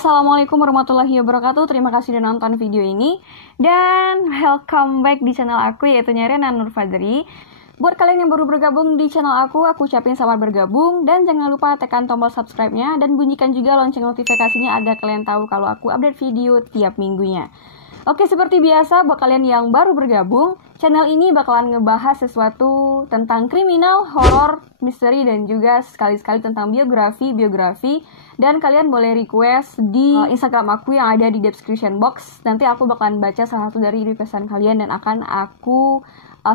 Assalamualaikum warahmatullahi wabarakatuh. Terima kasih sudah nonton video ini. Dan welcome back di channel aku, yaitu Rena Nur Fadri. Buat kalian yang baru bergabung di channel aku ucapin selamat bergabung. Dan jangan lupa tekan tombol subscribe-nya dan bunyikan juga lonceng notifikasinya agar kalian tahu kalau aku update video tiap minggunya. Oke, seperti biasa, buat kalian yang baru bergabung, channel ini bakalan ngebahas sesuatu tentang kriminal, horor, misteri, dan juga sekali-sekali tentang biografi. Dan kalian boleh request di Instagram aku yang ada di description box. Nanti aku bakalan baca salah satu dari requestan kalian dan akan aku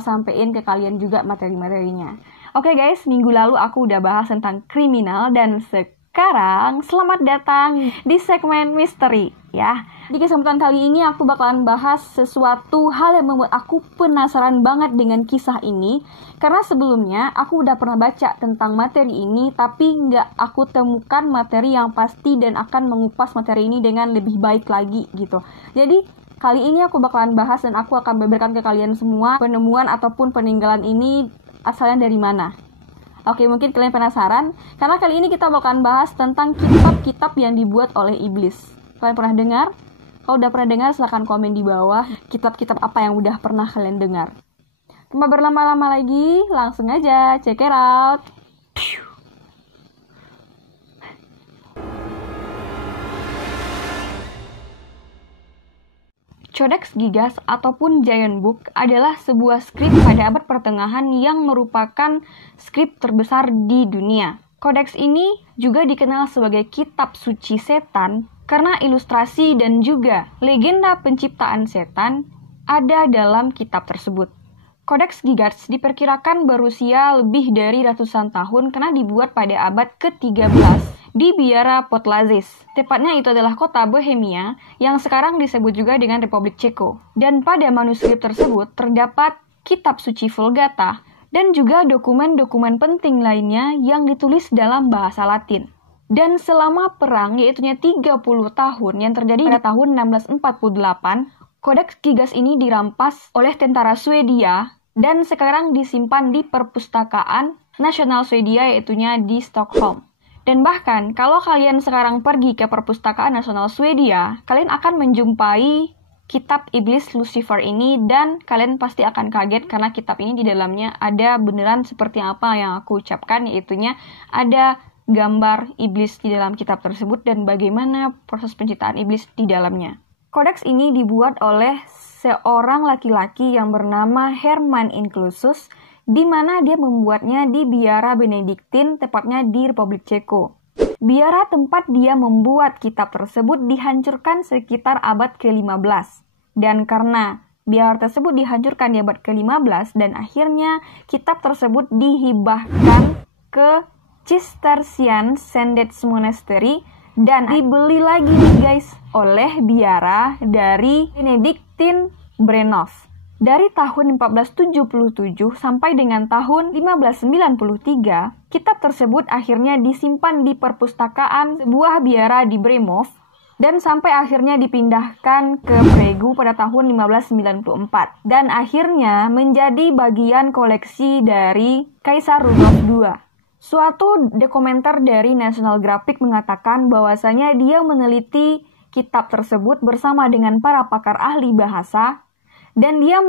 sampein ke kalian juga materi-materinya. Oke guys, minggu lalu aku udah bahas tentang kriminal dan sekarang selamat datang di segmen misteri ya. Di kesempatan kali ini aku bakalan bahas sesuatu hal yang membuat aku penasaran banget dengan kisah ini. Karena sebelumnya aku udah pernah baca tentang materi ini, tapi nggak aku temukan materi yang pasti dan akan mengupas materi ini dengan lebih baik lagi gitu. Jadi kali ini aku bakalan bahas dan aku akan beberkan ke kalian semua penemuan ataupun peninggalan ini asalnya dari mana. Oke, mungkin kalian penasaran karena kali ini kita bakalan bahas tentang kitab-kitab yang dibuat oleh iblis. Kalian pernah dengar? Kalau udah pernah dengar, silahkan komen di bawah kitab-kitab apa yang udah pernah kalian dengar. Tanpa berlama-lama lagi, langsung aja check it out. Codex Gigas ataupun Giant Book adalah sebuah skrip pada abad pertengahan yang merupakan skrip terbesar di dunia. Kodeks ini juga dikenal sebagai kitab suci setan karena ilustrasi dan juga legenda penciptaan setan ada dalam kitab tersebut. Kodeks Gigas diperkirakan berusia lebih dari ratusan tahun karena dibuat pada abad ke-13 di Biara Podlazice. Tepatnya itu adalah kota Bohemia yang sekarang disebut juga dengan Republik Ceko. Dan pada manuskrip tersebut terdapat kitab suci Vulgata dan juga dokumen-dokumen penting lainnya yang ditulis dalam bahasa Latin. Dan selama perang, yaitunya 30 tahun yang terjadi pada tahun 1648, Kodeks Gigas ini dirampas oleh tentara Swedia dan sekarang disimpan di Perpustakaan Nasional Swedia, yaitunya di Stockholm. Dan bahkan kalau kalian sekarang pergi ke Perpustakaan Nasional Swedia, kalian akan menjumpai kitab iblis Lucifer ini dan kalian pasti akan kaget karena kitab ini di dalamnya ada beneran seperti apa yang aku ucapkan, yaitunya ada gambar iblis di dalam kitab tersebut dan bagaimana proses penciptaan iblis di dalamnya. Kodeks ini dibuat oleh seorang laki-laki yang bernama Hermann Inclusus, di mana dia membuatnya di Biara Benediktin, tepatnya di Republik Ceko. Biara tempat dia membuat kitab tersebut dihancurkan sekitar abad ke-15. Dan karena biara tersebut dihancurkan di abad ke-15 dan akhirnya kitab tersebut dihibahkan ke Cistercian Sendets Monastery dan dibeli lagi nih guys oleh biara dari Benediktin Brenov. Dari tahun 1477 sampai dengan tahun 1593, kitab tersebut akhirnya disimpan di perpustakaan sebuah biara di Bremov dan sampai akhirnya dipindahkan ke Pregu pada tahun 1594 dan akhirnya menjadi bagian koleksi dari Kaisar Rudolf II. Suatu dokumenter dari National Geographic mengatakan bahwasanya dia meneliti kitab tersebut bersama dengan para pakar ahli bahasa dan dia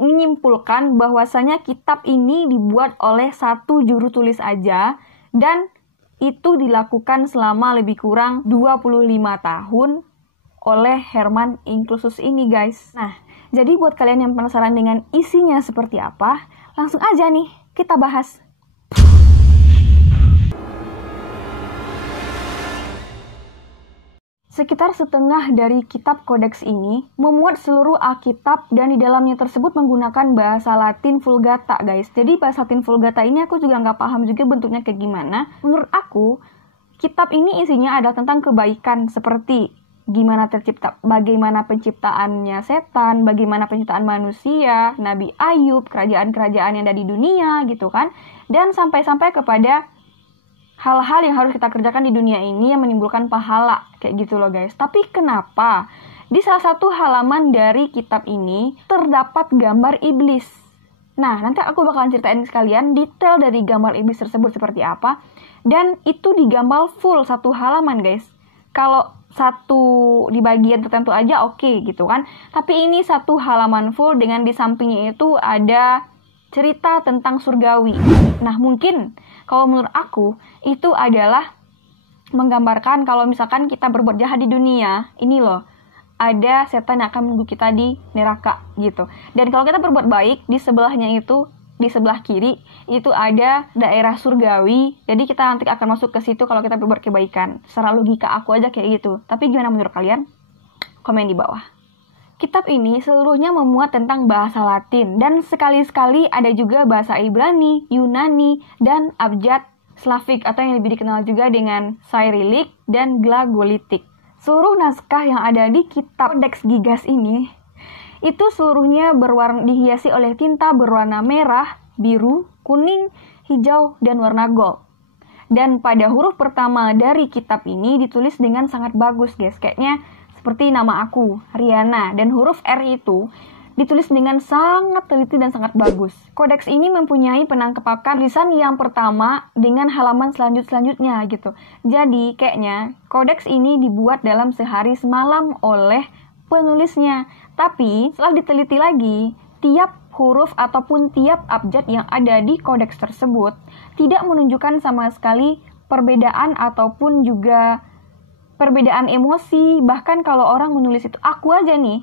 menyimpulkan bahwasanya kitab ini dibuat oleh satu juru tulis aja dan itu dilakukan selama lebih kurang 25 tahun oleh Hermann Inclusus ini guys. Nah, jadi buat kalian yang penasaran dengan isinya seperti apa, langsung aja nih kita bahas. Sekitar setengah dari kitab kodeks ini memuat seluruh Alkitab dan di dalamnya tersebut menggunakan bahasa Latin Vulgata guys. Jadi bahasa Latin Vulgata ini aku juga nggak paham juga bentuknya kayak gimana. Menurut aku, kitab ini isinya adalah tentang kebaikan seperti gimana tercipta, bagaimana penciptaannya setan, bagaimana penciptaan manusia, Nabi Ayub, kerajaan-kerajaan yang ada di dunia gitu kan. Dan sampai-sampai kepada hal-hal yang harus kita kerjakan di dunia ini yang menimbulkan pahala, kayak gitu loh guys. Tapi kenapa di salah satu halaman dari kitab ini terdapat gambar iblis? Nah, nanti aku bakalan ceritain sekalian detail dari gambar iblis tersebut seperti apa. Dan itu digambar full satu halaman guys. kalau satu di bagian tertentu aja oke gitu kan. Tapi ini satu halaman full dengan di sampingnya itu ada cerita tentang surgawi. Nah, mungkin kalau menurut aku itu adalah menggambarkan kalau misalkan kita berbuat jahat di dunia, ini loh, ada setan yang akan menunggu kita di neraka gitu. Dan kalau kita berbuat baik, di sebelahnya itu, di sebelah kiri itu ada daerah surgawi. Jadi kita nanti akan masuk ke situ kalau kita berbuat kebaikan. Secara logika aku aja kayak gitu. Tapi gimana menurut kalian? Komen di bawah. Kitab ini seluruhnya memuat tentang bahasa Latin dan sekali-sekali ada juga bahasa Ibrani, Yunani, dan abjad Slavik atau yang lebih dikenal juga dengan Cyrillic dan Glagolitik. Seluruh naskah yang ada di kitab Codex Gigas ini itu seluruhnya dihiasi oleh tinta berwarna merah, biru, kuning, hijau, dan warna gold. Dan pada huruf pertama dari kitab ini ditulis dengan sangat bagus guys. Kayaknya seperti nama aku, Riana. Dan huruf R itu ditulis dengan sangat teliti dan sangat bagus. Kodeks ini mempunyai penangkapan tulisan yang pertama dengan halaman selanjutnya gitu. Jadi kayaknya kodeks ini dibuat dalam sehari semalam oleh penulisnya. Tapi setelah diteliti lagi, tiap huruf ataupun tiap abjad yang ada di kodeks tersebut tidak menunjukkan sama sekali perbedaan ataupun juga perbedaan emosi. Bahkan kalau orang menulis itu, aku aja nih,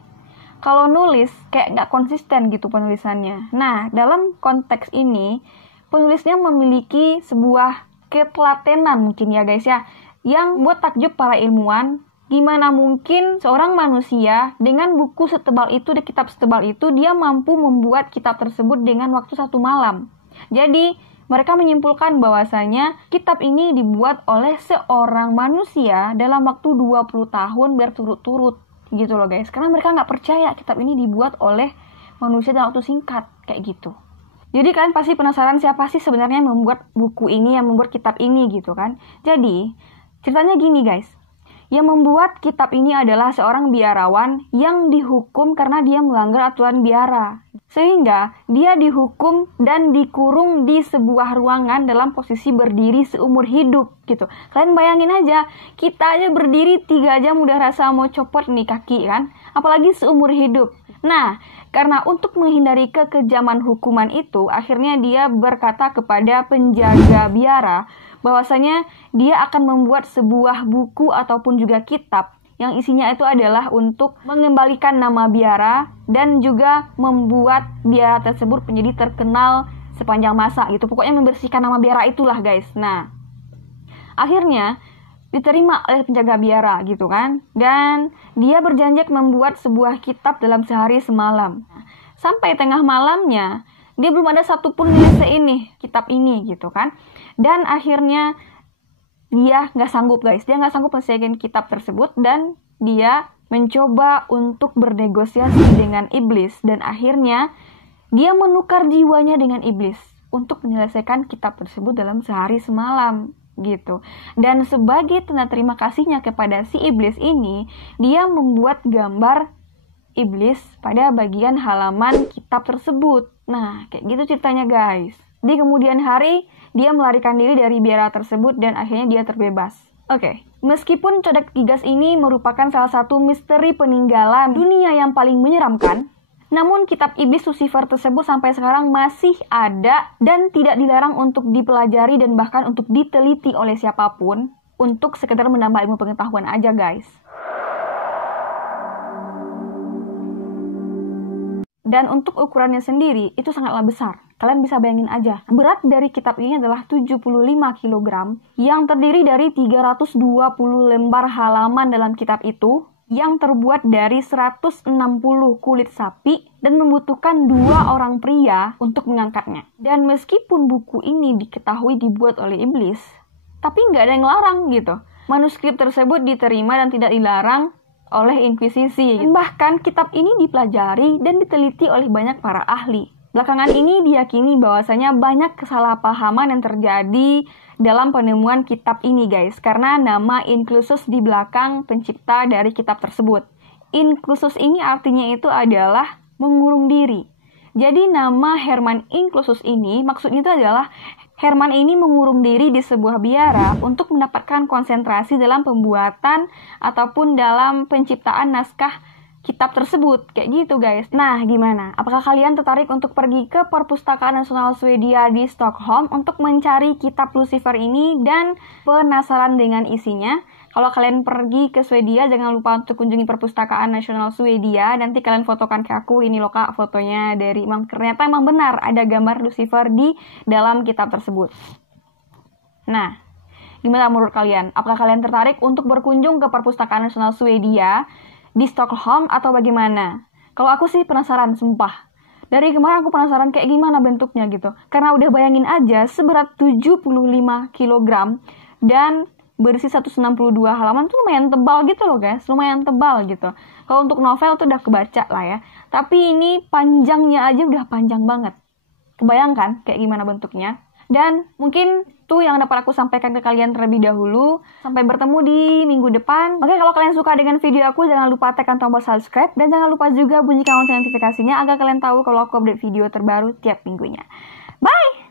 kalau nulis kayak nggak konsisten gitu penulisannya. Nah, dalam konteks ini, penulisnya memiliki sebuah ketelatenan mungkin ya guys ya, yang buat takjub para ilmuwan, gimana mungkin seorang manusia dengan buku setebal itu, dan kitab setebal itu, dia mampu membuat kitab tersebut dengan waktu 1 malam. Jadi, mereka menyimpulkan bahwasanya kitab ini dibuat oleh seorang manusia dalam waktu 20 tahun berturut-turut. Gitu loh guys, karena mereka nggak percaya kitab ini dibuat oleh manusia dalam waktu singkat kayak gitu. Jadi kalian pasti penasaran siapa sih sebenarnya yang membuat buku ini, yang membuat kitab ini gitu kan. Jadi ceritanya gini guys, yang membuat kitab ini adalah seorang biarawan yang dihukum karena dia melanggar aturan biara, sehingga dia dihukum dan dikurung di sebuah ruangan dalam posisi berdiri seumur hidup gitu. Kalian bayangin aja, kita aja berdiri 3 jam udah rasa mau copot nih kaki kan, apalagi seumur hidup. Nah, karena untuk menghindari kekejaman hukuman itu, akhirnya dia berkata kepada penjaga biara bahwasanya dia akan membuat sebuah buku ataupun juga kitab yang isinya itu adalah untuk mengembalikan nama biara dan juga membuat biara tersebut menjadi terkenal sepanjang masa gitu. Pokoknya membersihkan nama biara itulah guys. Nah, akhirnya diterima oleh penjaga biara gitu kan. Dan dia berjanji membuat sebuah kitab dalam sehari semalam. Sampai tengah malamnya dia belum ada satupun selesai ini kitab ini gitu kan. Dan akhirnya dia nggak sanggup guys, dia nggak sanggup menyelesaikan kitab tersebut dan dia mencoba untuk bernegosiasi dengan iblis dan akhirnya dia menukar jiwanya dengan iblis untuk menyelesaikan kitab tersebut dalam sehari semalam gitu. Dan sebagai tanda terima kasihnya kepada si iblis ini, dia membuat gambar iblis pada bagian halaman kitab tersebut. Nah, kayak gitu ceritanya guys. Di kemudian hari, dia melarikan diri dari biara tersebut dan akhirnya dia terbebas. Oke, meskipun Codex Gigas ini merupakan salah satu misteri peninggalan dunia yang paling menyeramkan, namun kitab iblis Lucifer tersebut sampai sekarang masih ada dan tidak dilarang untuk dipelajari dan bahkan untuk diteliti oleh siapapun untuk sekedar menambah ilmu pengetahuan aja guys. Dan untuk ukurannya sendiri itu sangatlah besar. Kalian bisa bayangin aja. Berat dari kitab ini adalah 75 kg yang terdiri dari 320 lembar halaman dalam kitab itu yang terbuat dari 160 kulit sapi dan membutuhkan 2 orang pria untuk mengangkatnya. Dan meskipun buku ini diketahui dibuat oleh iblis, tapi nggak ada yang larang gitu. Manuskrip tersebut diterima dan tidak dilarang oleh Inkuisisi. Dan bahkan kitab ini dipelajari dan diteliti oleh banyak para ahli. Belakangan ini diyakini bahwasanya banyak kesalahpahaman yang terjadi dalam penemuan kitab ini guys, karena nama Inclusus di belakang pencipta dari kitab tersebut. Inclusus ini artinya itu adalah mengurung diri. Jadi nama Herman Inclusus ini maksudnya itu adalah Herman ini mengurung diri di sebuah biara untuk mendapatkan konsentrasi dalam pembuatan ataupun dalam penciptaan naskah kitab tersebut. Kayak gitu guys. Nah gimana? Apakah kalian tertarik untuk pergi ke Perpustakaan Nasional Swedia di Stockholm untuk mencari kitab Lucifer ini dan penasaran dengan isinya? Kalau kalian pergi ke Swedia, jangan lupa untuk kunjungi Perpustakaan Nasional Swedia. Nanti kalian fotokan ke aku, ini loh kak fotonya dari ternyata emang benar ada gambar Lucifer di dalam kitab tersebut. Nah, gimana menurut kalian? Apakah kalian tertarik untuk berkunjung ke Perpustakaan Nasional Swedia di Stockholm atau bagaimana? Kalau aku sih penasaran, sumpah. Dari kemarin aku penasaran kayak gimana bentuknya gitu. Karena udah bayangin aja seberat 75 kg dan berisi 162 halaman tuh lumayan tebal gitu loh guys, lumayan tebal gitu. Kalau untuk novel tuh udah kebaca lah ya. Tapi ini panjangnya aja udah panjang banget. Kebayangkan kayak gimana bentuknya? Dan mungkin tuh yang dapat aku sampaikan ke kalian terlebih dahulu. Sampai bertemu di minggu depan. Oke, kalau kalian suka dengan video aku, jangan lupa tekan tombol subscribe. Dan jangan lupa juga bunyikan lonceng notifikasinya agar kalian tahu kalau aku update video terbaru tiap minggunya. Bye!